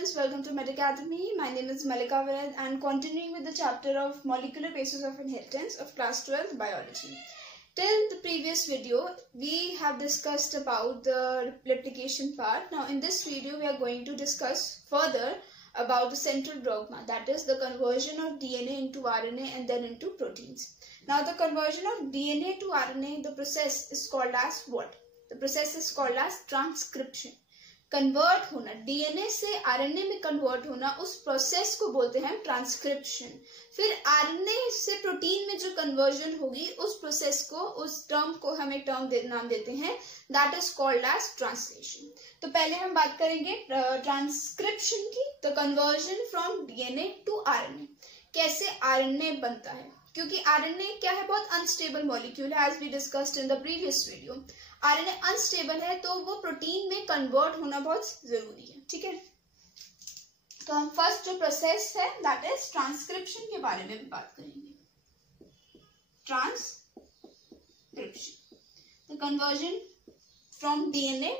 students, welcome to Med Academy. My name is Malika Ved and continuing with the chapter of molecular basis of inheritance of class 12 biology. Till the previous video, we have discussed about the replication part. Now in this video, we are going to discuss further about the central dogma, that is the conversion of DNA into RNA and then into proteins. Now the conversion of DNA to RNA, the process is called as what? The process is called as transcription. Convert होना, DNA से RNA में convert होना, उस process को बोलते हैं transcription. फिर RNA से प्रोटीन में जो कन्वर्जन होगी, उस प्रोसेस को, उस टर्म को हम एक टर्म नाम देते हैं, that is called as translation. तो पहले हम बात करेंगे ट्रांसक्रिप्शन की, the conversion from DNA to RNA. कैसे आरएनए बनता है, क्योंकि आरएनए क्या है, बहुत अनस्टेबल मॉलिक्यूल है, as we discussed in the previous video. RNA unstable है, तो वो प्रोटीन में कन्वर्ट होना बहुत जरूरी है. ठीक है, तो हम फर्स्ट जो प्रोसेस है दैट इज ट्रांसक्रिप्शन के बारे में बात करेंगे. Transcription, the conversion from DNA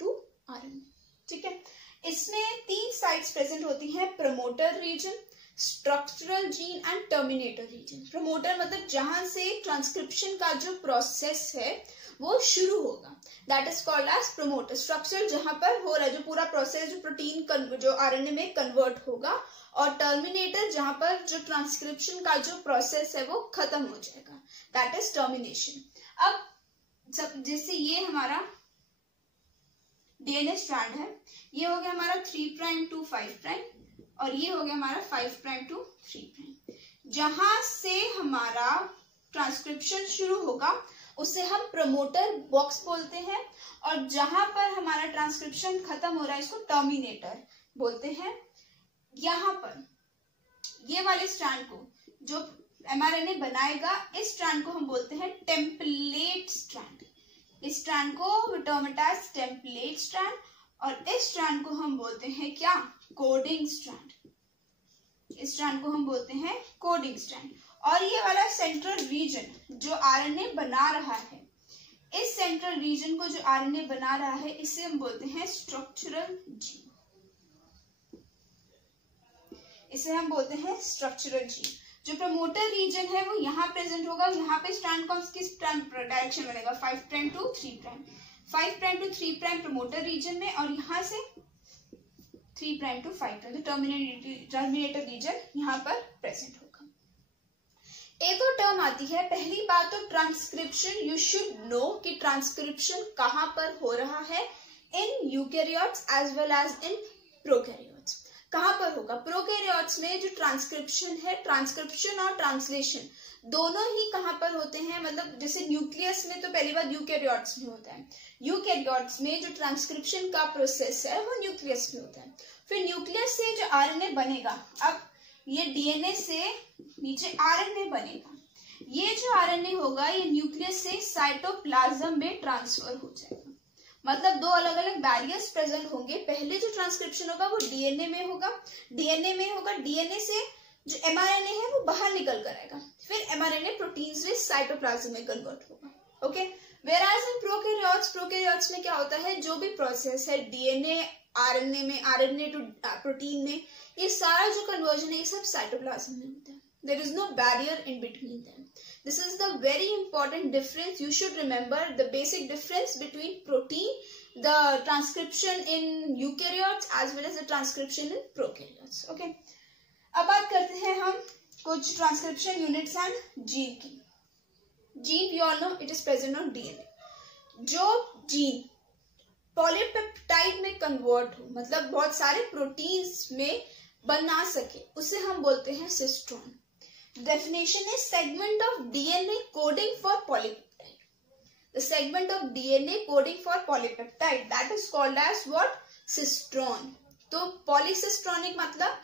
to RNA. ठीक है, इसमें 3 साइट्स प्रेजेंट होती हैं, promoter region, structural gene and terminator region. Promoter मतलब जहां से ट्रांसक्रिप्शन का जो प्रोसेस है वो शुरू होगा, that is called as promoter. Structural जहां पर हो रहा है जो पूरा प्रोसेस, जो प्रोटीन जो आरएनए में कन्वर्ट होगा, और टर्मिनेटर जहां पर जो ट्रांसक्रिप्शन का जो प्रोसेस है वो खत्म हो जाएगा, दैट इज टर्मिनेशन. अब जैसे ये हमारा डीएनए स्ट्रैंड है, ये हो गया हमारा 3 प्राइम टू 5 प्राइम, और ये हो गया हमारा 5 प्राइम टू 3 प्राइम. जहां से हमारा ट्रांसक्रिप्शन शुरू होगा उसे हम प्रमोटर बॉक्स बोलते हैं, और जहां पर हमारा ट्रांसक्रिप्शन खत्म हो रहा है इसको टर्मिनेटर बोलते हैं. यहां पर ये वाले स्ट्रैंड को जो एमआरएनए बनाएगा, इस स्ट्रैंड को हम बोलते हैं टेम्पलेट स्ट्रैंड. इस स्ट्रैंड को term it as template strand, और इस स्ट्रैंड को हम बोलते हैं क्या, कोडिंग स्ट्रैंड. इस स्ट्रैंड को हम बोलते हैं कोडिंग स्ट्रैंड. और ये वाला सेंट्रल रीजन जो आरएनए बना रहा है, इस सेंट्रल रीजन को जो आरएनए बना रहा है, इसे हम बोलते हैं स्ट्रक्चरल जीन. इसे हम बोलते हैं स्ट्रक्चरल जीन. जो प्रमोटर रीजन है वो यहाँ प्रेजेंट होगा, यहाँ पे स्ट्रैंड कौन किस डायरेक्शन बनेगा, 5 prime to 3 prime. 5 prime to 3 prime promoter region में, और यहाँ से 3 प्राइम टू 5 प्राइम, तो टर्मिनेटर रीजन यहाँ पर प्रेजेंट होगा. एक और टर्म आती है, पहली बात तो ट्रांसक्रिप्शन. यू शुड नो कि ट्रांसक्रिप्शन कहां पर हो रहा है, in eukaryotes as well as in prokaryotes. कहां पर होगा, प्रोकैरियोट्स में जो ट्रांसक्रिप्शन है, ट्रांसक्रिप्शन और ट्रांसलेशन दोनों ही कहां पर होते हैं, मतलब जैसे न्यूक्लियस में तो पहली बार यूकैरियोट्स में होता है. यूकैरियोट्स में जो ट्रांसक्रिप्शन का प्रोसेस है वो न्यूक्लियस में होता है. फिर न्यूक्लियस से जो आरएनए बनेगा, अब ये डीएनए से नीचे आरएनए बनेगा. ये जो आरएनए होगा ये न्यूक्लियस से साइटोप्लाज्म में ट्रांसफर हो जाएगा. मतलब 2 अलग अलग बैरियर्स प्रेजेंट होंगे. पहले जो ट्रांसक्रिप्शन होगा वो डीएनए में होगा, डीएनए से जो एमआरएनए है वो बाहर निकल कर आएगा. फिर एमआरएनए प्रोटीन्स में साइटोप्लाज्म में कन्वर्ट होगा. ओके, वेराज इन प्रोकैरियोट्स में क्या होता है, जो भी प्रोसेस है डीएनए आरएनए में, आरएनए टू प्रोटीन में, ये सारा जो कन्वर्जन है ये सब साइटोप्लाज्म में होता है. There is no barrier in between them. This is the very important difference. You should remember the basic difference between protein, the transcription in eukaryotes as well as the transcription in prokaryotes. Okay. अब बात करते हैं हम कुछ transcription units and gene की. Gene we all know it is present on DNA. जो gene polypeptide में convert हो, मतलब बहुत सारे प्रोटीन्स में बना सके, उसे हम बोलते हैं cistron. Definition is segment of DNA coding for polypeptide. The segment of DNA coding for polypeptide that is called as what, cistron. तो पॉलीसिस्ट्रॉनिक मतलब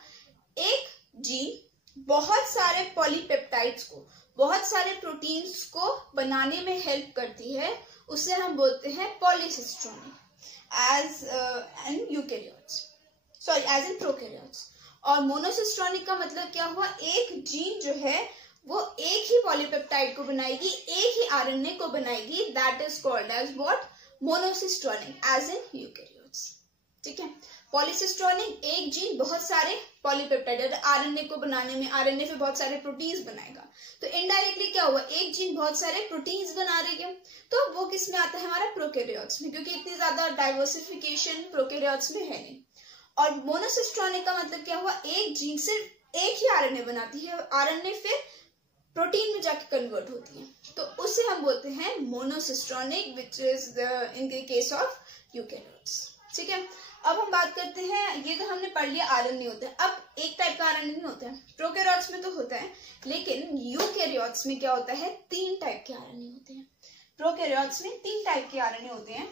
एक जीन बहुत सारे पॉलीपेप्टाइड्स को, बहुत सारे प्रोटीन्स को बनाने में हेल्प करती है, उसे हम बोलते हैं polycistronic. as in eukaryotes, sorry as in prokaryotes. और मोनोसिस्ट्रॉनिक का मतलब क्या हुआ, एक जीन जो है वो एक ही पॉलीपेप्टाइड को बनाएगी, एक ही आरएनए को बनाएगी, that is called as what, monocistronic as in eukaryotes. ठीक है, पॉलीसिस्ट्रोनिक एक जीन बहुत सारे पॉलीपेप्टाइड आरएनए को बनाने में, आरएनए पे बहुत सारे प्रोटीन्स बनाएगा, तो इनडायरेक्टली क्या हुआ, एक जीन बहुत सारे प्रोटीन्स बना रही है, तो वो किस में आता है, हमारा प्रोकैरियोट्स में, क्योंकि इतनी ज्यादा डाइवर्सिफिकेशन प्रोकैरियोट्स में है नहीं। और मोनोसिस्ट्रोनिक का मतलब क्या हुआ, एक जीन सिर्फ एक ही आरएनए बनाती है, आरएनए फिर प्रोटीन में जाके कन्वर्ट होती है, तो उसे हम बोलते हैं monocistronic, which is in the case of eukaryotes. ठीक है, अब हम बात करते हैं, ये तो हमने पढ़ लिया आरएनए होता है। अब एक टाइप का आरएनए नहीं होता है, प्रोकैरियोट्स में तो होता है, लेकिन यूकैरियोट्स में क्या होता है, 3 टाइप के आरएनए होते हैं। प्रोकैरियोट्स में 3 टाइप के आरएनए होते हैं।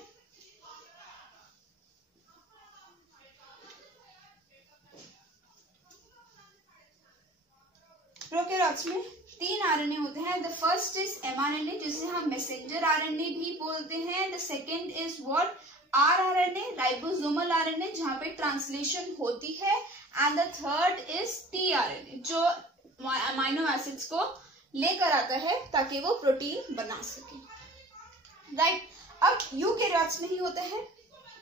प्रोकैरियोट्स में 3 आरएनए होते हैं। द फर्स्ट इज एमआरएनए, जिसे हम मैसेंजर आरएनए भी बोलते हैं। The second is what, rRNA, ribosomal RNA, जहां पे ट्रांसलेशन होती है। And the third is tRNA, जो अमाइनो एसिड्स को लेकर आता है ताकि वो प्रोटीन बना सके। राइट, अब यूकैरियोट्स में ही होता है,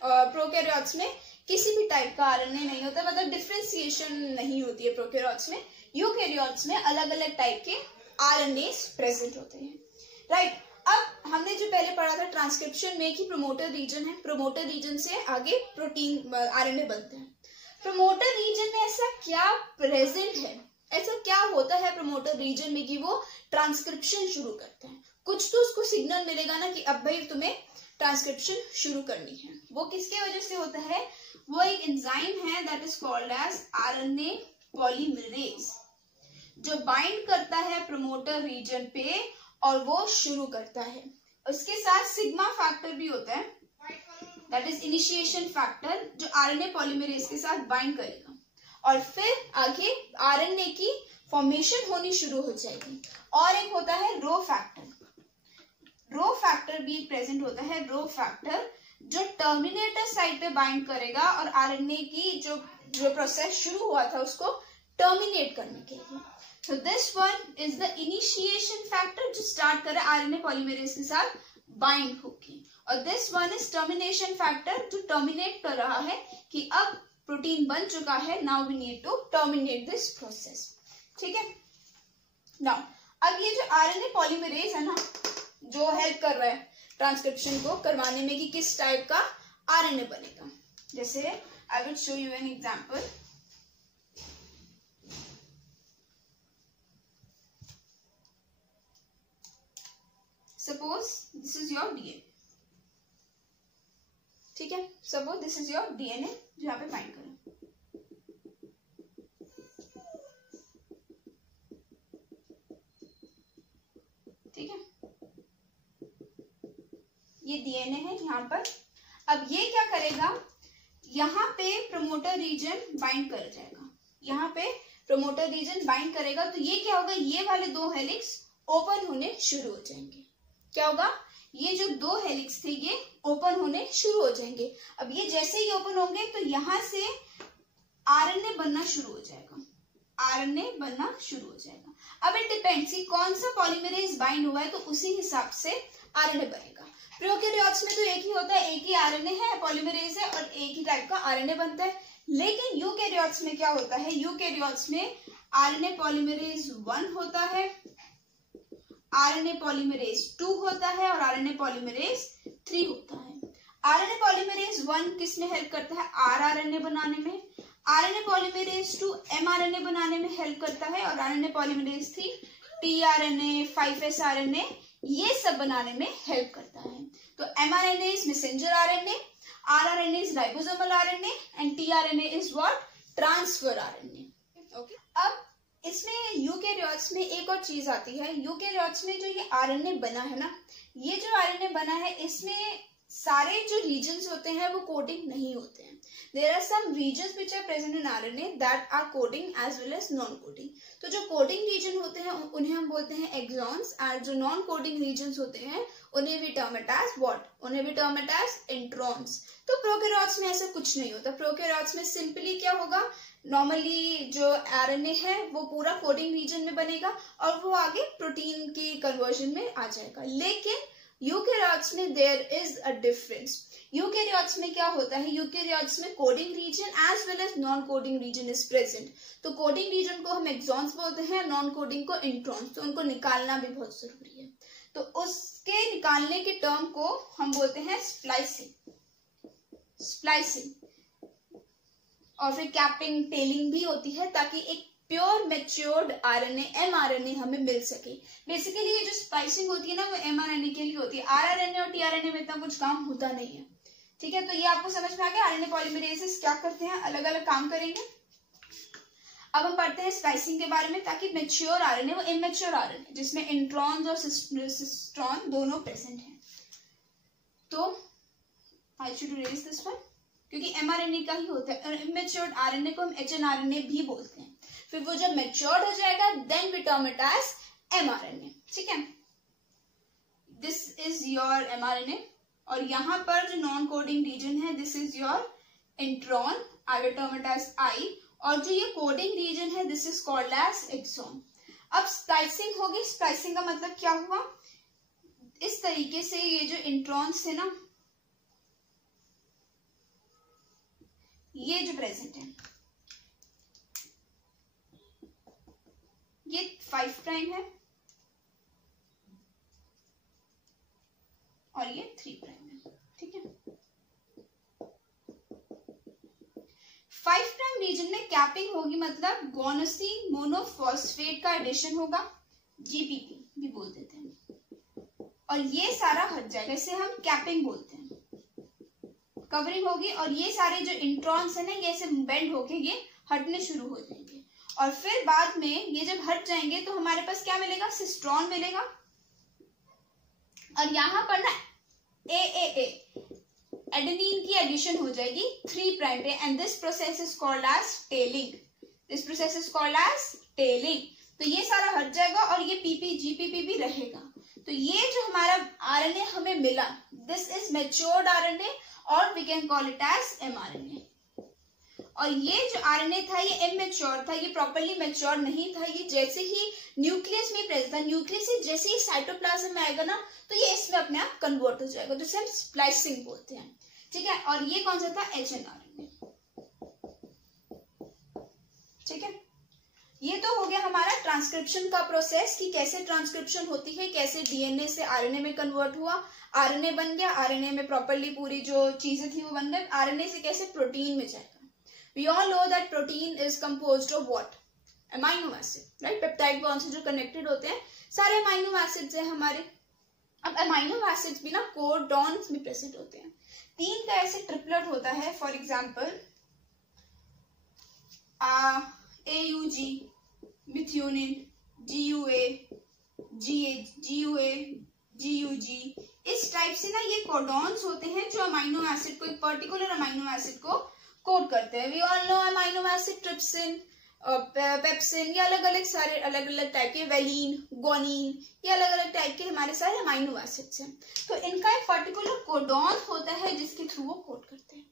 प्रोकैरियोट्स में किसी भी टाइप का आरएनए नहीं होता, मतलब डिफरेंशिएशन नहीं होती है प्रोकैरियोट्स में। यूकैरियोट्स में अलग अलग टाइप के आरएनए प्रेजेंट होते हैं। राइट, अब हमने जो पहले पढ़ा था ट्रांसक्रिप्शन में कि प्रोमोटर रीजन है, प्रोमोटर रीजन से आगे प्रोटीन आरएनए बनते हैं। प्रोमोटर रीजन में ऐसा क्या प्रेजेंट है, ऐसा क्या होता है प्रोमोटर रीजन में कि वो ट्रांसक्रिप्शन शुरू करते हैं, कुछ तो उसको सिग्नल मिलेगा ना कि अब भाई तुम्हें ट्रांसक्रिप्शन शुरू करनी है। वो किसके वजह से होता है, वो एक एंजाइम है that is called as RNA polymerase, जो बाइंड करता है प्रोमोटर रीजन पे और वो शुरू करता है। उसके साथ सिग्मा फैक्टर भी होता है, दैट इज इनिशिएशन फैक्टर, जो आरएनए पॉलीमरेज के साथ बाइंड करेगा और फिर आगे आरएनए की फॉर्मेशन होनी शुरू हो जाएगी। और एक होता है रो फैक्टर, रो फैक्टर भी प्रेजेंट होता है, रो फैक्टर जो टर्मिनेटर साइड पे बाइंड करेगा और आरएनए की जो प्रोसेस शुरू हुआ था उसको टर्मिनेट करने के लिए। So this one is the initiation factor, जो स्टार्ट करे आरएनए पॉलीमरेज के साथ बाइंड होके, और this one is termination factor, जो टर्मिनेट कर रहा है कि अब प्रोटीन बन चुका है, now we need to terminate this process। ठीक है, now अब ये जो आरएनए पॉलीमरेज है ना, जो हेल्प कर रहा है ट्रांसक्रिप्शन को करवाने में कि किस टाइप का आरएनए बनेगा, जैसे I will show you an example. Suppose this is your DNA, ठीक है, suppose this is your DNA जो यहाँ पे बाइंड करें। ठीक है, ये DNA है यहाँ पर। अब ये क्या करेगा, यहाँ पे प्रोमोटर रीजन बाइंड कर जाएगा, यहाँ पे प्रोमोटर रीजन बाइंड करेगा, तो ये क्या होगा, ये वाले 2 हेलिक्स ओपन होने शुरू हो जाएंगे। क्या होगा, ये जो 2 हेलिक्स थे ये ओपन होने शुरू हो जाएंगे। अब ये जैसे ही ओपन होंगे तो यहां से आरएनए बनना शुरू हो जाएगा, आरएनए बनना शुरू हो जाएगा। अब इट डिपेंड्स कि कौन सा पॉलीमरेज बाइंड हुआ है, तो उसी हिसाब से आरएनए बनेगा। प्रोकैरियोट्स में तो एक ही होता है, एक ही आरएनए है, पॉलीमरेज है और एक ही टाइप का आरएनए बनता है। लेकिन यूकैरियोट्स में क्या होता है, यूकैरियोट्स में आरएनए पॉलीमरेज 1 होता है, आरएनए पॉलीमरेज 2 होता है और आरएनए पॉलीमरेज 3 होता है। आरएनए पॉलीमरेज 1 किस में हेल्प करता है, आरआरएनए बनाने में। आरएनए पॉलीमरेज 2 एमआरएनए बनाने में हेल्प करता है और RNA polymerase 3 tRNA, 5S RNA ये सब बनाने में हेल्प करता है। तो mRNA is messenger RNA, rRNA is ribosomal RNA and tRNA is what, transfer RNA. Okay, अब इसमें यूकैरियोट्स में एक और चीज आती है। यूकैरियोट्स में जो ये आरएनए बना है ना, ये जो आरएनए बना है इसमें सारे जो रीजन्स होते हैं वो कोडिंग नहीं होते हैं। There are some regions which are present in RNA that are coding as well as non coding. तो जो कोडिंग रीजन होते हैं उन्हें हम बोलते हैं एक्सॉन्स, और जो नॉन कोडिंग रीजन्स होते हैं उन्हें भी टर्म इट एज व्हाट, उन्हें भी टर्म इट एज इंट्रॉन्स। तो प्रोकैरियोट्स में ऐसा कुछ नहीं होता। प्रोकैरियोट्स में सिंपली क्या होगा, नॉर्मली जो आरएनए है वो पूरा कोडिंग रीजन में बनेगा और वो आगे प्रोटीन की कन्वर्जन में आ जाएगा। लेकिन यूकैरियोट्स में there is a difference. Eukaryotes में क्या होता है, यूकैरियोट्स में coding region as well as non coding region is present. तो कोडिंग रीजन को हम एक्सॉन्स बोलते हैं, नॉन कोडिंग को इंट्रॉन्स, तो उनको निकालना भी बहुत जरूरी है। तो उसके निकालने के टर्म को हम बोलते हैं स्प्लाइसिंग, और फिर कैपिंग, टेलिंग भी होती है, ताकि एक प्योर मैच्योर्ड आरएनए, एमआरएनए हमें मिल सके। बेसिकली ये जो स्प्लाइसिंग होती है ना, वो एमआरएनए के लिए होती है। आरआरएनए और टीआरएनए में इतना कुछ काम होता नहीं है, ठीक है। तो ये आपको समझ में आ गया, आरएनए पॉलीमरेजेस क्या करते हैं, अलग अलग काम करेंगे। अब हम पढ़ते हैं स्प्लाइसिंग के बारे में, ताकि मैच्योर आरएनए वो इमेच्योर आरएनए जिसमें इंट्रॉन्स और सिस्ट्रॉन दोनों प्रेजेंट हैं, तो I should erase this one, क्योंकि एमआरएनए का ही होता है। और इमेच्योर्ड आरएनए को हम एचएनआरएनए भी बोलते हैं। फिर वो जब मैच्योर्ड हो जाएगा then we term it as mRNA, ठीक है। दिस इज योर एमआरएनए, और यहाँ पर जो नॉन कोडिंग रीजन है this is your intron, I will term it as I, और जो ये कोडिंग रीजन है this is called as exon. अब स्प्लाइसिंग होगी, स्प्लाइसिंग का मतलब क्या हुआ, इस तरीके से ये जो इंट्रॉन्स थे ना, ये जो प्रेजेंट है, ये 5 प्राइम है और ये 3 प्राइम है, ठीक है। 5 प्राइम रीजन में कैपिंग होगी, मतलब गोनोसिन मोनोफॉस्फेट का एडिशन होगा, जीपीपी भी बोल देते हैं, और ये सारा हट जाएगा, इसे हम कैपिंग बोलते हैं। कवरिंग होगी, और ये सारे जो इंट्रॉन्स है ना, ये ऐसे बेंड होके ये हटने शुरू हो जाएंगे, और फिर बाद में ये जब हट जाएंगे तो हमारे पास क्या मिलेगा, सिस्ट्रॉन मिलेगा, और यहां पर ना ए एडेनिन की एडिशन हो जाएगी 3 प्राइम पे, and this process is called as tailing, this process is called as tailing. तो ये सारा हट जाएगा और ये पीपी जीपीपी भी रहेगा। तो ये जो हमारा आरएनए हमें मिला, दिस इज मैच्योर्ड आरएनए, और we can call it as mRNA. और ये जो आरएनए था ये इमेच्योर था, ये प्रॉपर्ली मैच्योर नहीं था, ये जैसे ही न्यूक्लियस में प्रेजेंट था, न्यूक्लियस से जैसे ही साइटोप्लाज्म में आएगा ना, तो ये इसमें अपने आप कन्वर्ट हो जाएगा, तो इसे हम स्प्लाइसिंग बोलते हैं, ठीक है। और ये कौन सा था, एचएनआरएनए, ठीक है। ये तो हो गया हमारा ट्रांसक्रिप्शन का प्रोसेस, कि कैसे ट्रांसक्रिप्शन होती है, कैसे डीएनए से आरएनए में कन्वर्ट हुआ, आरएनए बन गया, आरएनए में प्रॉपर्ली पूरी जो चीजें थी वो बन गई, आरएनए से कैसे प्रोटीन में जाएगा। We all know that protein is composed of what? Amino acid, right? Peptide bonds से जो connected होते हैं सारे amino acids हैं हमारे। अब amino acids भी ना कोडॉन्स में प्रेजेंट होते हैं। 3 का ऐसे ट्रिपलेट होता है, for example AUG, methionine, GUA, GUG, इस टाइप से ना ये कोडॉन्स होते हैं जो अमाइनो एसिड को, एक पर्टिकुलर अमाइनो एसिड को कोड करते हैं। We all know amino acid, trypsin, pepsin, ये अलग अलग सारे अलग अलग टाइप के, वेलिन, गोनिन, ये अलग अलग टाइप के हमारे सारे अमाइनो एसिड्स हैं। तो इनका एक पर्टिकुलर कोडॉन होता है जिसके थ्रू वो कोड करते हैं,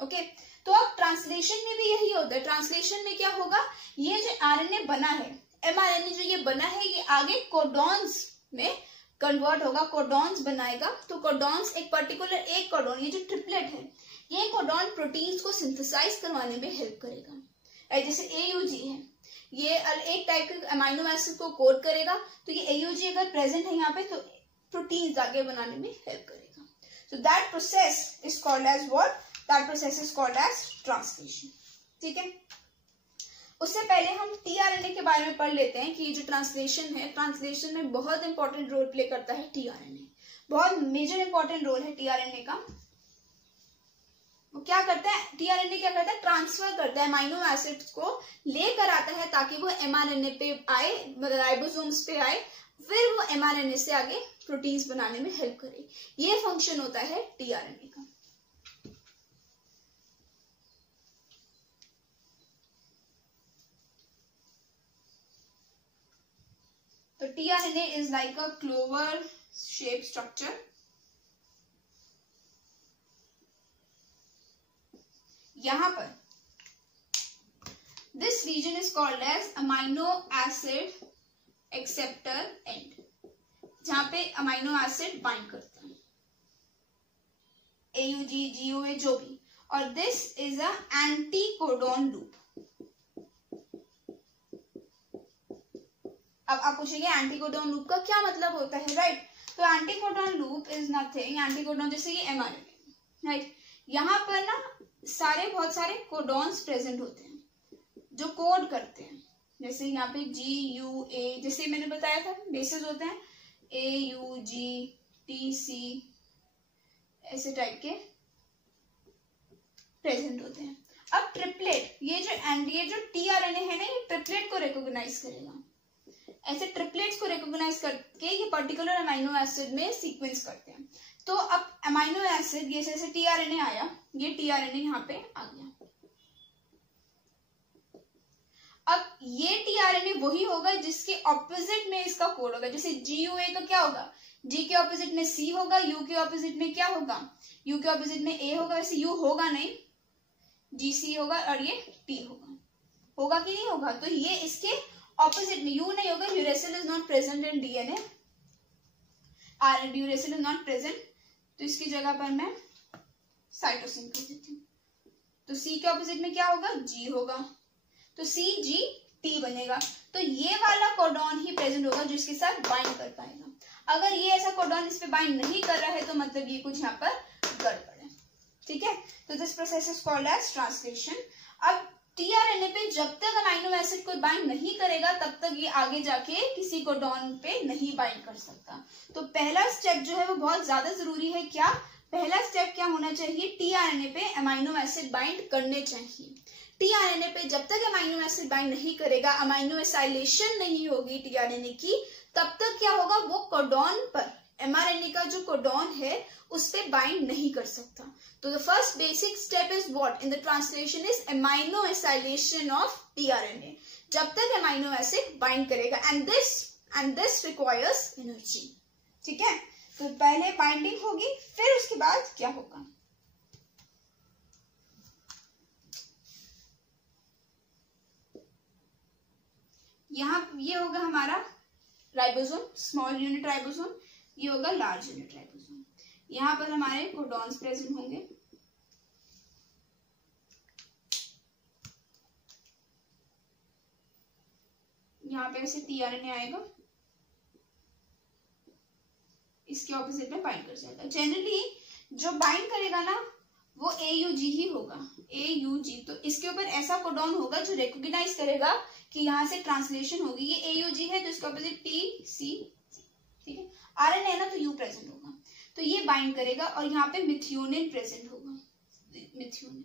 ओके। तो अब ट्रांसलेशन में भी यही होता है। ट्रांसलेशन में क्या होगा, ये जो आरएनए बना है, एमआरएनए जो ये बना है, ये आगे कोडॉन्स में कन्वर्ट होगा, कोडॉन्स बनाएगा। तो कोडॉन्स एक पर्टिकुलर, एक कोडॉन, ये जो ट्रिपलेट है, ये कोडॉन प्रोटीन्स को सिंथेसाइज करवाने में हेल्प करेगा। जैसे AUG है, ये एक टाइप के अमाइनो एसिड को कोड करेगा, तो ये AUG अगर प्रेजेंट है यहाँ पे तो प्रोटीन्स आगे बनाने में हेल्प करेगा। So that process is called as what, that process is called as translation, ठीक है। उससे पहले हम टीआरएनए के बारे में पढ़ लेते हैं कि जो ट्रांसलेशन है, ट्रांसलेशन में बहुत इंपॉर्टेंट रोल प्ले करता है टीआरएनए, बहुत मेजर इंपॉर्टेंट रोल है टीआरएनए का। वो क्या करता है, टीआरएनए क्या करता है, ट्रांसफर करता है अमाइनो एसिड्स को, लेकर आता है ताकि वो एमआरएनए पे आए, मतलब राइबोसोम्स पे आए, फिर वो एमआरएनए से आगे प्रोटीन्स बनाने में हेल्प करे। ये फंक्शन होता है टीआरएनए का। तो tRNA is like a clover shape structure. यहां पर this region is called as amino acid acceptor end, जहां पे अमाइनो एसिड बाइंड करता है। AUG, GUA जो भी, और this is a anti codon loop. अब आप पूछेंगे एंटी कोडॉन लूप का क्या मतलब होता है, राइट? तो anti codon loop is nothing, anti codon जैसे ये mRNA, राइट? यहाँ पर ना बहुत सारे कोडॉन्स प्रेजेंट होते हैं जो कोड करते हैं, जैसे यहाँ पे GUA, जैसे मैंने बताया था बेसिस होते हैं AUG, TC, ऐसे टाइप के प्रेजेंट होते हैं। अब ट्रिपलेट, ये जो tRNA है ना, ये ट्रिपलेट को रिकॉग्नाइज करेगा। ऐसे ट्रिपलेट्स को रिकॉग्नाइज करके ये पर्टिकुलर अमाइनो एसिड में सीक्वेंस करते हैं। तो अब अमाइनो एसिड, ये जैसे tRNA आया, ये tRNA यहाँ पे आ गया। अब ये tRNA वही होगा जिसके ऑपोजिट में इसका कोड होगा। जैसे GUA का क्या होगा, G के ऑपोजिट में C होगा, U के ऑपोजिट में क्या होगा, U के ऑपोजिट में A होगा। वैसे U होगा नहीं, GC होगा, और ये T होगा कि नहीं होगा? तो ये इसके ऑपोजिट में, U नहीं होगा, uracil is not present in DNA, uracil is not present, तो इसकी जगह पर मैं साइटोसिन कर देती हूँ। तो C के ऑपोजिट में क्या होगा, G होगा, तो CGT बनेगा। तो ये वाला कोडॉन ही प्रेजेंट होगा जो इसके साथ बाइंड कर पाएगा। अगर ये ऐसा कोडॉन इस पे बाइंड नहीं कर रहा है तो मतलब ये कुछ यहाँ पर गड़बड़ है, ठीक है? तो this process is called as translation. अब tRNA पे जब तक अमाइनो एसिड कोई बाइंड नहीं करेगा तब तक ये आगे जाके किसी कोडॉन पे नहीं बाइंड कर सकता। तो पहला स्टेप जो है वो बहुत ज्यादा जरूरी है। क्या पहला स्टेप क्या होना चाहिए, tRNA पे अमाइनो एसिड बाइंड करने चाहिए। tRNA पे जब तक अमाइनो एसिड बाइंड नहीं करेगा, अमाइनो एसाइलेशन नहीं होगी tRNA की, तब तक क्या होगा, वो कोडॉन पर, mRNA का जो कोडॉन है उस पे बाइंड नहीं कर सकता। तो the first basic step is what in the translation is amino acylation of tRNA, जब तक अमाइनो एसिड बाइंड करेगा, एंड दिस रिक्वायर्स एनर्जी, ठीक है? तो पहले बाइंडिंग होगी, फिर उसके बाद क्या होगा, यहाँ ये होगा हमारा राइबोसोम, स्मॉल यूनिट राइबोसोम, ये होगा लार्ज यूनिट राइबोसोम। यहाँ पर हमारे कोडॉन्स प्रेजेंट होंगे, यहाँ पे ऐसे tRNA आएगा, इसके ऑपोजिट में बाइंड कर जाएगा। जनरली जो बाइंड करेगा ना वो AUG ही होगा, AUG। तो इसके ऊपर ऐसा कोडॉन होगा जो रिकॉग्नाइज करेगा कि यहाँ से ट्रांसलेशन होगी। ये AUG है तो इसके ऑपोजिट TC, ठीक है? RNA है ना तो U प्रेजेंट होगा, तो ये बाइंड करेगा, और यहाँ पे मिथियोनिन प्रेजेंट होगा, मिथियोनिन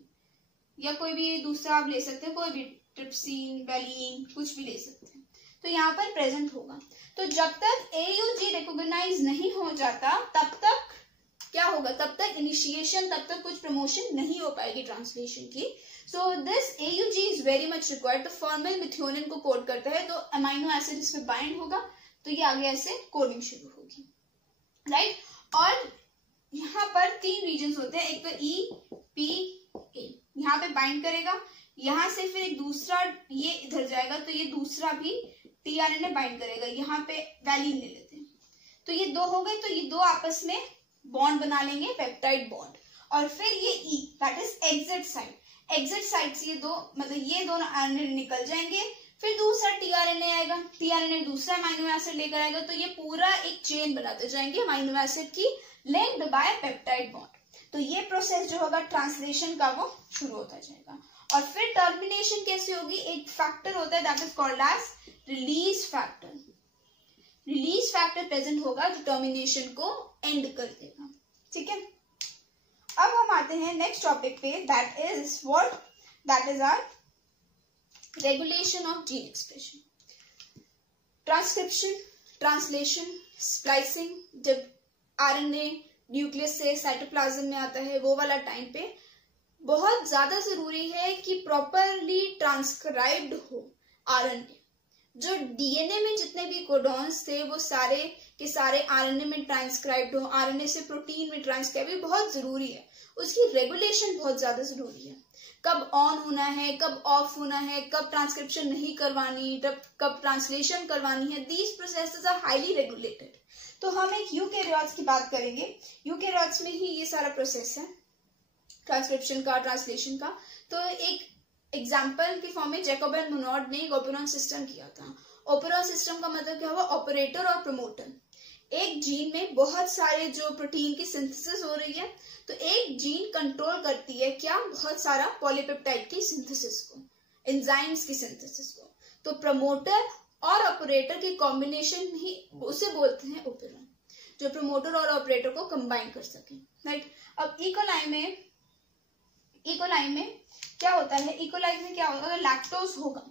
या कोई भी दूसरा आप ले सकते हैं, कोई भी ट्रिप्सिन, वैलिन, कुछ भी ले सकते हैं, तो यहाँ पर प्रेजेंट होगा। तो जब तक AUG रिकॉग्नाइज नहीं हो जाता तब तक क्या होगा, तब तक इनिशिएशन, तब तक कुछ प्रमोशन नहीं हो पाएगी ट्रांसलेशन की। So this AUG is very much required. तो फॉर्मल मिथियोनिन को कोड करता है, तो अमाइनो एसिड इसमें बाइंड होगा, तो ये आगे ऐसे कोडिंग शुरू होगी, राइट? और यहाँ पर 3 रीजन्स होते हैं, एक तो EPA, यहाँ पे बाइंड करेगा, यहाँ से फिर एक दूसरा ये इधर जाएगा, तो ये दूसरा भी tRNA बाइंड करेगा, यहाँ पे वैलिन ले लेते हैं, तो ये 2 हो गए, तो ये 2 आपस में बॉन्ड बना लेंगे, पेप्टाइड बॉन्ड। और फिर ये E, that is exit side, exit side से ये दोनों RNA निकल जाएंगे, फिर दूसरा tRNA आएगा, tRNA दूसरा अमाइनो एसिड लेकर आएगा, तो ये पूरा एक चेन बनाते जाएंगे अमाइनो एसिड की, लिंक्ड बाय पेप्टाइड बॉन्ड। तो ये प्रोसेस जो होगा ट्रांसलेशन का वो शुरू होता जाएगा। और फिर टर्मिनेशन कैसे होगी, एक फैक्टर होता है that is called as release factor. Release factor present होगा जो टर्मिनेशन को एंड कर देगा, ठीक है? अब हम आते हैं नेक्स्ट टॉपिक पे, that is what, that is our regulation of gene expression. Transcription, translation, splicing, जब RNA न्यूक्लियस से साइटोप्लाज्म में आता है वो वाला टाइम पे बहुत ज्यादा जरूरी है कि प्रॉपरली ट्रांसक्राइब्ड हो RNA। जो DNA में जितने भी कोडॉन्स थे वो सारे के सारे RNA में ट्रांसक्राइब्ड हो, RNA से प्रोटीन में ट्रांसक्राइब, ये बहुत जरूरी है। उसकी रेगुलेशन बहुत ज्यादा जरूरी है, कब ऑन होना है, कब ऑफ होना है, कब ट्रांसक्रिप्शन नहीं करवानी, कब ट्रांसलेशन करवानी है, these processes are highly regulated. तो हम एक यूकेरियोट्स की बात करेंगे, यूकेरियोट्स में ही ये सारा प्रोसेस है, ट्रांसक्रिप्शन का, ट्रांसलेशन का। तो एक एग्जाम्पल की फॉर्म में जैकब एंड मोनोड ने एक ओपेरॉन सिस्टम किया था। ओपेरॉन सिस्टम का मतलब क्या हुआ, ऑपरेटर और प्रमोटर। एक जीन में बहुत सारे जो प्रोटीन की सिंथेसिस हो रही है, तो एक जीन कंट्रोल करती है क्या, बहुत सारा पॉलीपेप्टाइड की सिंथेसिस को, एंजाइम्स की सिंथेसिस को। तो प्रमोटर और ऑपरेटर की कॉम्बिनेशन ही उसे बोलते हैं ओपेरॉन, जो प्रमोटर और ऑपरेटर को कंबाइन कर सके, राइट। अब इकोलाई में क्या होता है, इकोलाई में क्या होगा, अगर लैक्टोज होगा,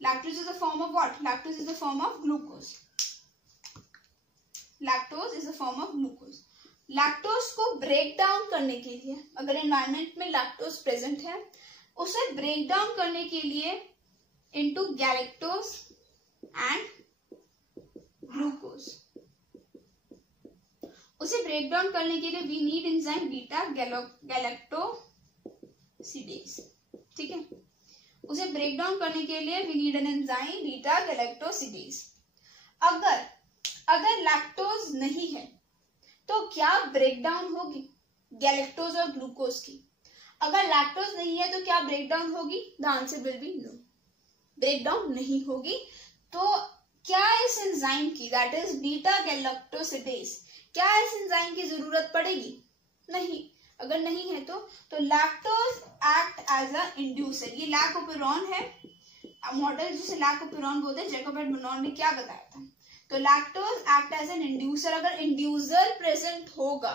lactose is the form of what, lactose is the form of glucose, lactose is the form of glucose. Lactose को ब्रेक डाउन करने के लिए, अगर एनवायरमेंट में लैक्टोज प्रेजेंट है, उसे ब्रेक डाउन करने के लिए इनटू गैलेक्टोज एंड ग्लूकोज, उसे ब्रेक डाउन करने के लिए we need enzyme beta galactosidase, ठीक है। उसे ब्रेक डाउन करने के लिए we need an enzyme beta galactosidase. अगर लैक्टोज नहीं है तो क्या ब्रेक डाउन होगी गैलेक्टोज और ग्लूकोज की? अगर लैक्टोज नहीं है तो क्या ब्रेक डाउन होगी? The answer will be no, break down नहीं होगी। तो क्या इस एंजाइम की, दैट इज बीटा गैलेक्टोसिडेज, क्या इस एंजाइम की जरूरत पड़ेगी? नहीं। अगर नहीं है तो lactose act as a inducer. ये लैकोपेरॉन है मॉडल जिसे लैकोपेरॉन बोलते हैं, जैकब एंड मोनोड ने क्या बताया था। तो lactose act as an inducer, अगर इंड्यूसर प्रेजेंट होगा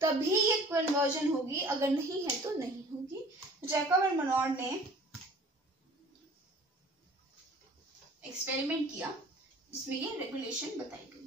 तभी ये कन्वर्जन होगी, अगर नहीं है तो नहीं होगी। जैकब एंड मोनोड ने एक्सपेरिमेंट किया जिसमें ये रेगुलेशन बताई गई।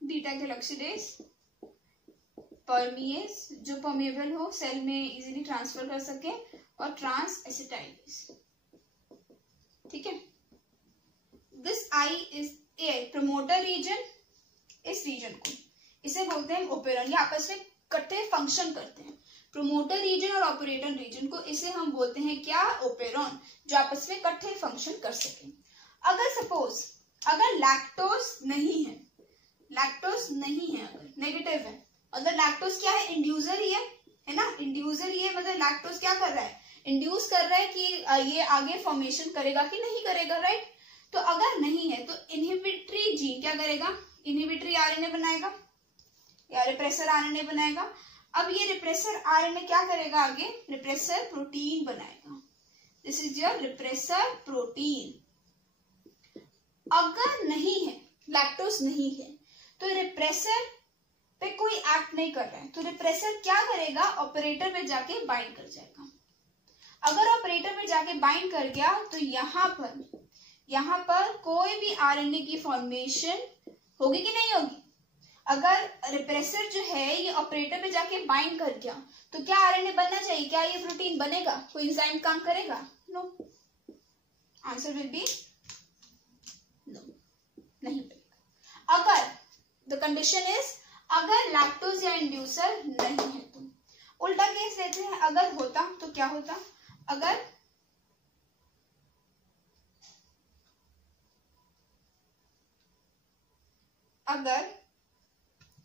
बीटा गैलेक्टोसिडेज परमिएज, जो परमेबल हो, सेल में इजीली ट्रांसफर कर सके, और ट्रांस एसिटाइलेज, ठीक है। This I is a promoter region, इस रीजन को इसे बोलते हैं ओपेरॉन। ये आपस में इकट्ठे फंक्शन करते हैं, प्रमोटर रीजन और ऑपरेटर रीजन को, इसे हम बोलते हैं क्या, ओपेरॉन, जो आपस में इकट्ठे फंक्शन कर सके। अगर सपोज अगर लैक्टोज नहीं है, लैक्टोज नहीं है, अगर नेगेटिव है, अगर लैक्टोज क्या है, इंड्यूसर ही है ना, इंड्यूसर ही है, मतलब लैक्टोज क्या कर रहा है, इंड्यूस कर रहा है कि ये आगे फॉर्मेशन करेगा कि नहीं करेगा, राइट। तो अगर नहीं है तो इनहिबिटरी जीन क्या करेगा, इनहिबिटरी आरएनए बनाएगा या रिप्रेसर आरएनए बनाएगा। अब ये रिप्रेसर आरएनए क्या करेगा, आगे रिप्रेसर प्रोटीन बनाएगा। This is your repressor protein. अगर नहीं है, लैक्टोज नहीं है, तो रिप्रेसर पे कोई एक्ट नहीं कर रहा है, तो रिप्रेसर क्या करेगा, ऑपरेटर पे जाके बाइंड कर जाएगा। अगर ऑपरेटर पे जाके बाइंड कर गया तो यहाँ पर कोई भी आरएनए की फॉर्मेशन होगी कि नहीं होगी? अगर रिप्रेसर जो है ये ऑपरेटर पे जाके बाइंड कर गया तो क्या आरएनए बनना चाहिए, क्या ये प्रोटीन बनेगा, कोई एंजाइम काम करेगा? No, answer will be no, नहीं बनेगा। अगर द कंडीशन इज अगर लैक्टोज या इंड्यूसर नहीं है तो। उल्टा केस लेते हैं, अगर होता तो क्या होता, अगर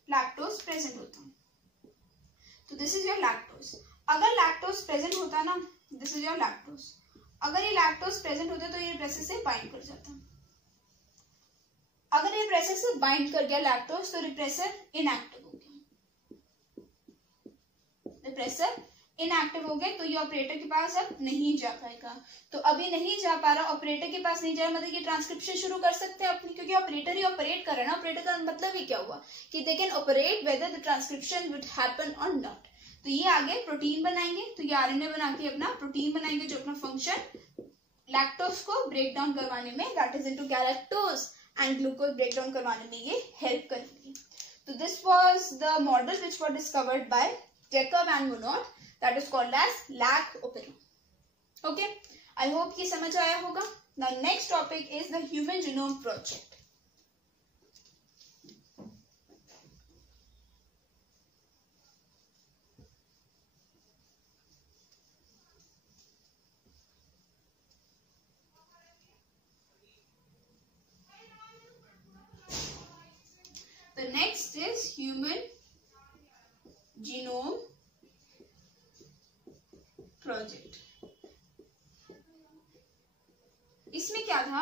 लैक्टोज प्रेजेंट होता, तो दिस इज योर लैक्टोज। अगर लैक्टोज प्रेजेंट होता ना, दिस इज योर लैक्टोज, अगर ये लैक्टोज प्रेजेंट होता तो ये रिप्रेसर से बाइंड कर जाता। अगर ये रिप्रेसर से बाइंड कर गया लैक्टोज तो रिप्रेसर इनएक्टिव हो गया, रिप्रेसर इनएक्टिव हो गया, तो ये ऑपरेटर के पास अब नहीं जा पाएगा। तो अभी नहीं जा पा रहा, ऑपरेटर के पास नहीं जा रहा, मतलब ये ट्रांसक्रिप्शन शुरू कर सकते हैं अपनी, क्योंकि ऑपरेटर ही ऑपरेट कर रहा है ना। ऑपरेटर का मतलब ही क्या हुआ कि they can operate whether the transcription would happen और नॉट। तो ये आगे प्रोटीन बनाएंगे, तो ये आरएनए बना के अपना प्रोटीन बनाएंगे जो अपना फंक्शन लैक्टोज को ब्रेक डाउन करवाने में, that is into galactose and glucose break down करवाने में ये हेल्प करेंगे। तो this was the model which was discovered by Jacob and Monod, that is called as lac operon. Okay, I hope ये समझ आया होगा। Now next topic is the Human Genome Project. The next is Human Genome Project. इसमें क्या था,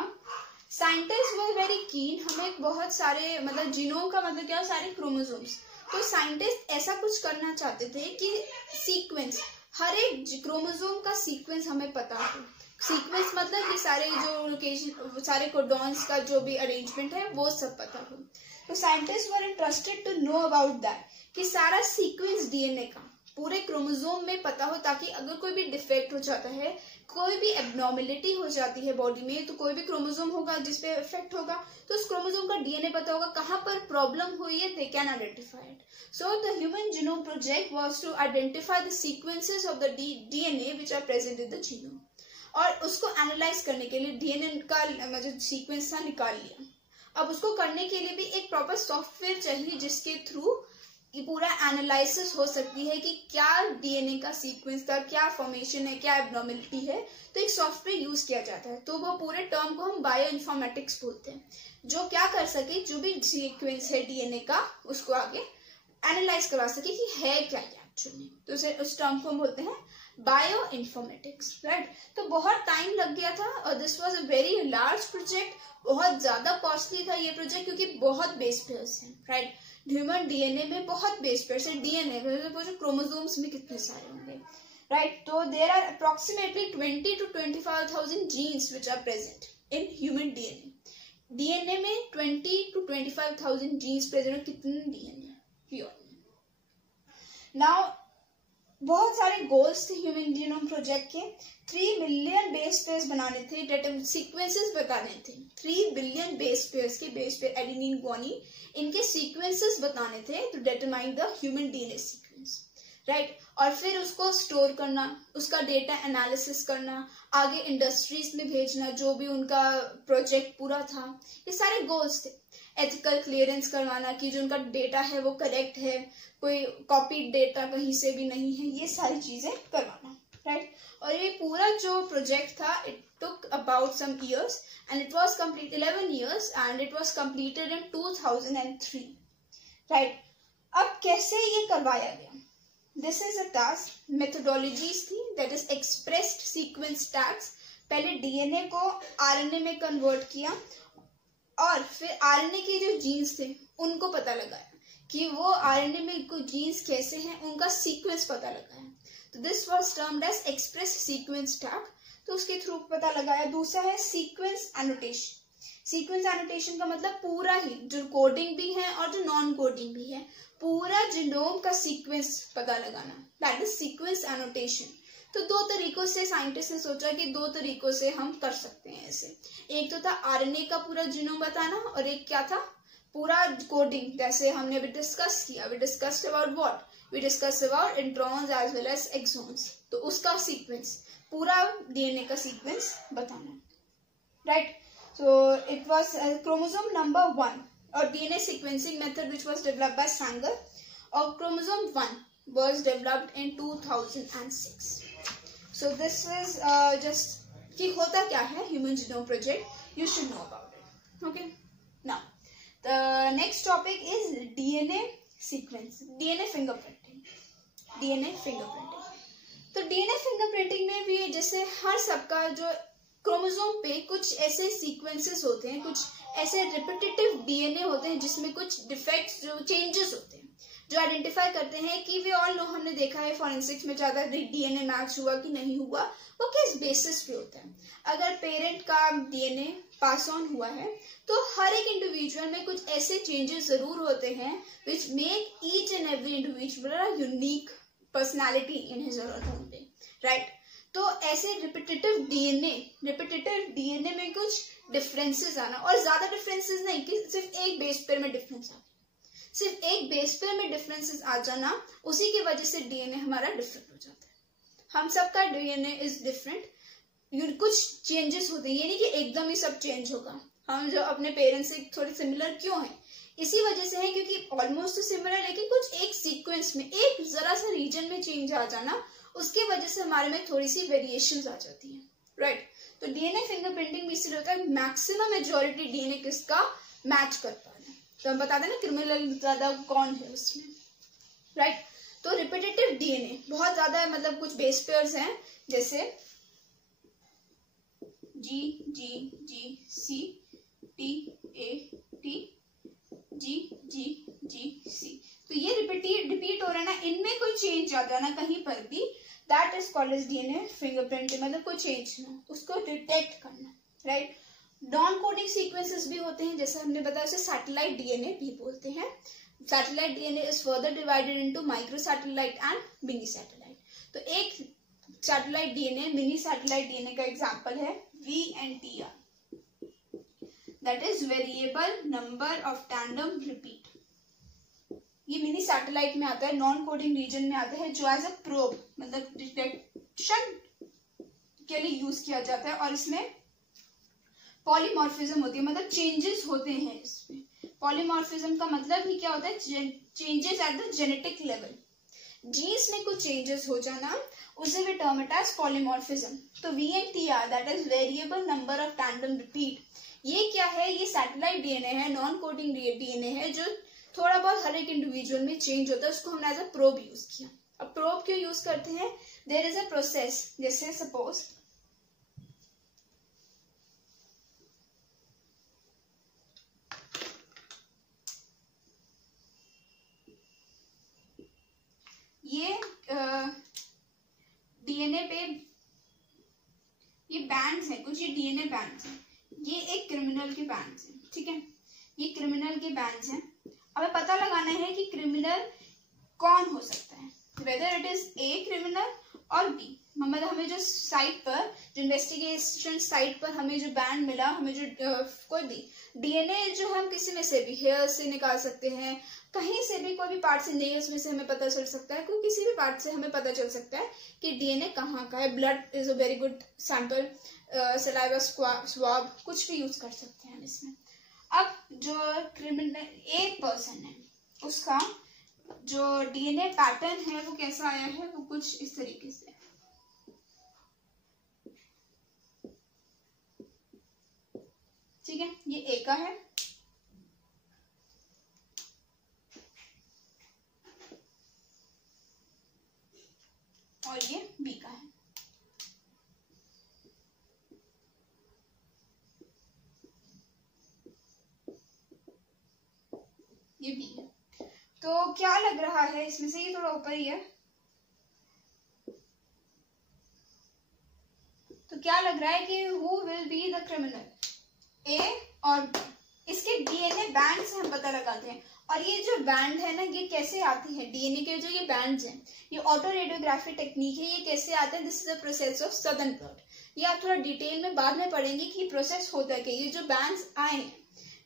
scientist were very keen, हमें बहुत सारे मतलब जीनोम का मतलब क्या, सारे क्रोमोसोम्स, तो साइंटिस्ट ऐसा कुछ करना चाहते थे कि सीक्वेंस, हर एक क्रोमोसोम का सीक्वेंस हमें पता हो। सीक्वेंस मतलब कि सारे जो लोकेशन, सारे कोडॉन्स का जो भी अरेंजमेंट है वो सब पता हो। तो scientist were interested to know about that, कि सारा सीक्वेंस डीएनए का पूरे क्रोमोसोम में पता हो, ताकि अगर कोई भी डिफेक्ट हो जाता है, कोई भी एब्नॉर्मेलिटी हो जाती है बॉडी में, तो कोई भी क्रोमोसोम होगा जिसपे इफेक्ट होगा, तो उस क्रोमोसोम का डीएनए पता होगा, कहाँ पर प्रॉब्लम हुई है, they can identify it. So the human genome project was to identify the sequences of the DNA which are present in the genome, और उसको एनालाइज करने के लिए डीएनए का जो सीक्वेंस था निकाल लिया। अब उसको करने के लिए भी एक प्रॉपर सॉफ्टवेयर चाहिए जिसके थ्रू ये पूरा एनालिसिस हो सकती है कि क्या डीएनए का सीक्वेंस का क्या फॉर्मेशन है, क्या एब्नॉर्मेलिटी है, तो एक सॉफ्टवेयर यूज किया जाता है। तो वो पूरे टर्म को हम बायो इन्फॉर्मेटिक्स बोलते हैं, जो क्या कर सके, जो भी सीक्वेंस है डीएनए का उसको आगे एनालाइज करवा सके कि है क्या ये एक्चुअली, तो उस टर्म को हम बोलते हैं बायो इन्फॉर्मेटिक्स, राइट। तो बहुत टाइम लग गया था और this was a very large project, बहुत ज्यादा कॉस्टली था ये प्रोजेक्ट, क्योंकि बहुत बेस पेयर्स हैं, राइट। ह्यूमन डीएनए में बहुत बेस पेयर्स है, डीएनए वो जो क्रोमोसोम्स में कितने सारे होंगे, राइट। तो there are approximately 20 to 25,000 genes which are present in human DNA. DNA में 20 to 25,000 जीन्स प्रेजेंट है, कितने डीएनए प्योर। नाउ बहुत सारे गोल्स थे ह्यूमन जीनोम प्रोजेक्ट के। 3 मिलियन बेस पेयर्स बनाने थे, डेटा सीक्वेंसेस बताने थे। 3 बिलियन बेस पेयर्स के, बेस पेयर एडेनिन ग्वानिन, इनके सीक्वेंसेस बताने थे to determine the human DNA sequence, right. और फिर उसको स्टोर करना, उसका डेटा एनालिसिस करना, आगे इंडस्ट्रीज में भेजना, जो भी उनका प्रोजेक्ट पूरा था, ये सारे गोल्स थे। एथिकल क्लियरेंस करवाना कि जो उनका डेटा है वो करेक्ट है, कोई कॉपी डेटा कहीं से भी नहीं है, ये सारी चीजें करवाना, राइट। और ये पूरा जो प्रोजेक्ट था, it took about some years and it was complete 11 years and it was completed in 2003, right. अब कैसे ये करवाया गया, this is a task, methodologies थी, that is expressed sequence tags. पहले डीएनए को आरएनए में कन्वर्ट किया और फिर आरएनए के जो जीन्स थे उनको पता लगाया कि वो आरएनए में कोई जीन्स कैसे हैं, उनका सीक्वेंस पता लगाया। तो this was termed as express sequence tag, तो उसके थ्रू पता लगाया। दूसरा है सीक्वेंस एनोटेशन। सीक्वेंस एनोटेशन का मतलब पूरा ही, जो कोडिंग भी है और जो नॉन कोडिंग भी है, पूरा जीनोम का सीक्वेंस पता लगाना, दैट इज सीक्वेंस एनोटेशन। तो 2 तरीकों से साइंटिस्ट ने सोचा कि 2 तरीकों से हम कर सकते हैं ऐसे। एक तो था आरएनए का पूरा जीनोम बताना, और एक क्या था, पूरा कोडिंग, जैसे हमने अभी डिस्कस किया। We discussed about what, we discussed about introns as well as exons, तो उसका सीक्वेंस, पूरा डीएनए का सीक्वेंस बताना, right. So it was chromosome number 1 और DNA sequencing method which was developed by Sanger, और chromosome 1 was developed in 2006. So this is just कि होता क्या है Human Genome Project, you should know about it. Okay. Now the next topic is DNA sequence, DNA fingerprinting. DNA fingerprinting. तो DNA fingerprinting में भी जैसे हर सबका जो क्रोमोसोम पे कुछ ऐसे सीक्वेंसेस होते हैं, कुछ ऐसे रिपीटेटिव डीएनए होते हैं जिसमें कुछ डिफेक्ट्स, जो चेंजेस होते हैं, जो आइडेंटिफाई करते हैं कि वे ऑल नो, हमने देखा है फॉरेंसिक्स में ज्यादा डीएनए मैच हुआ कि नहीं हुआ, वो किस बेसिस पे होता है। अगर पेरेंट का डीएनए पास ऑन हुआ है तो हर एक इंडिविजुअल में कुछ ऐसे चेंजेस जरूर होते हैं which make each and every individual unique personality in his और हर ओन वे, राइट। तो ऐसे रिपीटेटिव डीएनए में कुछ डिफरेंसेस आना, और ज्यादा डिफरेंसेस नहीं कि सिर्फ एक बेस पेयर में डिफरेंस आना, सिर्फ एक बेस पेयर में डिफरेंसेस आ जाना, उसी की वजह से डीएनए हमारा डिफरेंट हो जाता है। हम सबका डीएनए इज डिफरेंट, कुछ चेंजेस होते हैं, ये नहीं कि एकदम ही सब चेंज होगा। हम जो अपने पेरेंट्स से थोड़े सिमिलर क्यों हैं, इसी वजह से है क्योंकि ऑलमोस्ट तो सिमिलर, लेकिन कुछ एक सीक्वेंस में एक जरा सा रीजन में चेंज आ जाना, उसके वजह से हमारे में थोड़ी सी वेरिएशंस आ जाती हैं, राइट। तो डीएनए फिंगरप्रिंटिंग में इसलिए होता है मैक्सिमम मेजॉरिटी डीएनए किसका मैच कर पा रहा है, तो हम बताते हैं ना क्रिमिनल ज्यादा कौन है उसमें, राइट। तो रिपीटेटिव डीएनए बहुत ज्यादा है, मतलब कुछ बेस पेयर्स हैं जैसे जी जी जी C T A T G जी जी सी, तो ये रिपीट हो रहा है ना, इनमें कोई चेंज आ जाना कहीं पर भी, that is called as DNA fingerprinting, मतलब कोई चेंज ना, उसको डिटेक्ट करना, राइट। नॉन कोडिंग सीक्वेंसेस भी होते हैं, जैसे हमने बताया उसे सैटेलाइट डीएनए भी बोलते हैं। Satellite DNA is further divided into micro satellite and mini satellite. तो एक satellite DNA mini satellite DNA का एग्जांपल है VNTR, that is variable number of tandem repeat. ये मिनी सैटेलाइट में आता है, नॉन कोडिंग रीजन में आता है, जो एज अ प्रोब मतलब डिटेक्शन के लिए यूज किया जाता है, और इसमें पॉलीमॉर्फिज्म होती है, मतलब चेंजेस होते हैं इसमें। पॉलीमॉर्फिज्म का मतलब ही क्या होता है, changes at the genetic level, genes में कुछ चेंजेस हो जाना, उसे भी टर्म इट एज पॉलीमॉर्फिज्म। तो VNTR that is variable number of tandem repeat, ये क्या है, ये सैटेलाइट डीएनए है, नॉन कोडिंग डीएनए है, जो थोड़ा बहुत हर एक इंडिविजुअल में चेंज होता है, उसको हमने एज अ प्रोब यूज किया। अब प्रोब क्यों यूज करते हैं, देयर इज अ प्रोसेस, जैसे सपोज ये डीएनए पे ये बैंड्स हैं, कुछ ये डीएनए बैंड्स हैं, ये एक क्रिमिनल के बैंड्स हैं, ठीक है, ये क्रिमिनल के बैंड्स हैं। हमें पता लगाना है कि क्रिमिनल कौन हो सकता है, whether it is a criminal और बी। मतलब हमें जो साइट पर, जो इन्वेस्टिगेशन साइट पर हमें जो बैंड मिला, हमें जो कोई भी डीएनए जो हम किसी में से भी, हेयर से निकाल सकते हैं, कहीं से भी, कोई भी पार्ट से, नेल्स में से हमें पता चल सकता है, कोई किसी भी पार्ट से हमें पता चल सकता है कि डीएनए कहाँ का है। Blood is a very good sample, saliva swab, कुछ भी यूज कर सकते हैं हम इसमें। अब जो क्रिमिनल एक पर्सन है, उसका जो डीएनए पैटर्न है वो कैसा आया है, वो कुछ इस तरीके से, ठीक है, ये ए का है, और ये बी का है। ये बी है। तो क्या लग रहा है इसमें से, ये थोड़ा ऊपर ही है, तो क्या लग रहा है कि who will be the criminal, A और बी। इसके डीएनए बैंड से हम पता लगाते हैं, और ये जो बैंड है ना, ये कैसे आती है, डीएनए के जो ये बैंड्स हैं, ये ऑटो रेडियोग्राफी टेक्निक है, ये कैसे आते हैं, this is the process of southern blot. ये आप थोड़ा डिटेल में बाद में पढ़ेंगे कि प्रोसेस होता है कि ये जो बैंड्स आए हैं,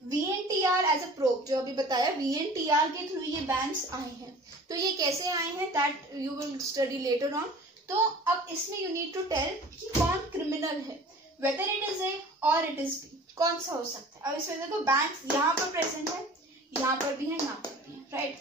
VNTR एज अ प्रोब, जो अभी बताया, VNTR के थ्रू ये बैंड्स आए हैं, तो ये कैसे आए हैं, that you will study later on. तो अब इसमें यू नीड टू टेल कि कौन क्रिमिनल है, वेदर इट इज ए और इट इज बी, कौन सा हो सकता है। अब इसमें देखो बैंड्स यहाँ पर प्रेजेंट है, यहाँ पर भी है, यहाँ पर भी है, राइट।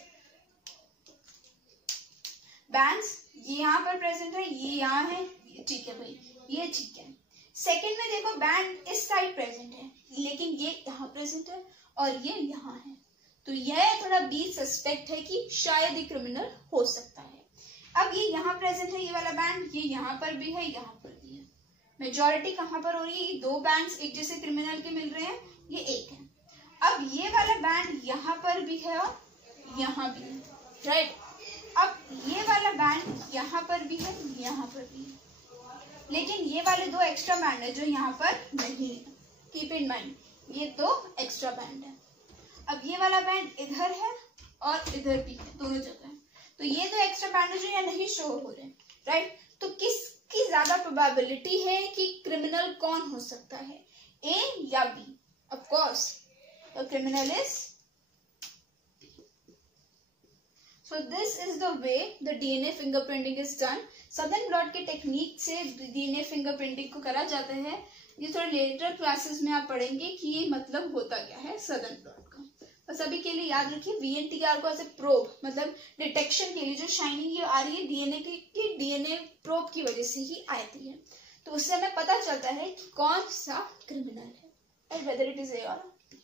बैंड्स ये यहाँ पर प्रेजेंट है, ये यहाँ है, ठीक है भाई, ये ठीक है। सेकंड में देखो बैंड इस साइड प्रेजेंट है, लेकिन ये यहाँ प्रेजेंट है और ये यहाँ है, तो यह थोड़ा बी सस्पेक्ट है कि शायद ये क्रिमिनल हो सकता है। अब ये यहाँ प्रेजेंट है, ये वाला बैंड, ये यहाँ पर भी है, यहाँ पर भी है, मेजॉरिटी कहाँ पर हो रही है, ये दो बैंड्स एक जैसे क्रिमिनल के मिल रहे हैं, ये एक है। अब ये वाला बैंड यहाँ पर भी है और यहाँ भी है, राइट। अब ये वाला बैंड यहाँ पर भी है, यहाँ पर भी है, लेकिन ये वाले दो एक्स्ट्रा बैंड है जो यहाँ पर नहीं है, कीप इन माइंड, ये दो एक्स्ट्रा बैंड है। अब ये वाला बैंड इधर है और इधर भी है, दोनों जगह है, तो ये दो एक्स्ट्रा बैंड है जो यहाँ नहीं शो हो रहे, राइट। तो किसकी ज्यादा प्रोबेबिलिटी है कि क्रिमिनल कौन हो सकता है, ए या B? Of course the criminal is, so this is the way the DNA fingerprinting is done. Southern blot के टेक्निक से डीएनए फिंगरप्रिंटिंग को करा जाता है। ये थोड़े लेटर क्लासेस में आप पढ़ेंगे कि ये मतलब होता क्या है सदर्न ब्लॉट का। बस अभी के लिए याद रखिए VNTR को ऐसे प्रोब मतलब डिटेक्शन के लिए जो शाइनिंग ये आ रही है डीएनए की डीएनए प्रोब की वजह से ही आती है। तो उससे हमें पता चलता है कि कौन सा क्रिमिनल है, whether it is A or B।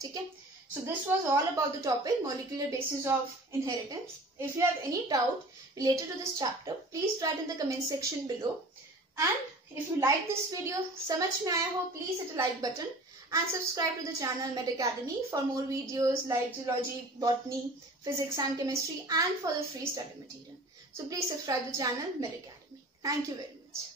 ठीक है, so this was all about the topic molecular basis of inheritance. If you have any doubt related to this chapter, please write in the comment section below. And if you like this video, समझ में आया हो, please hit a like button and subscribe to the channel Med Academy for more videos like zoology, botany, physics and chemistry and for the free study material. So please subscribe to the channel Med Academy. Thank you very much.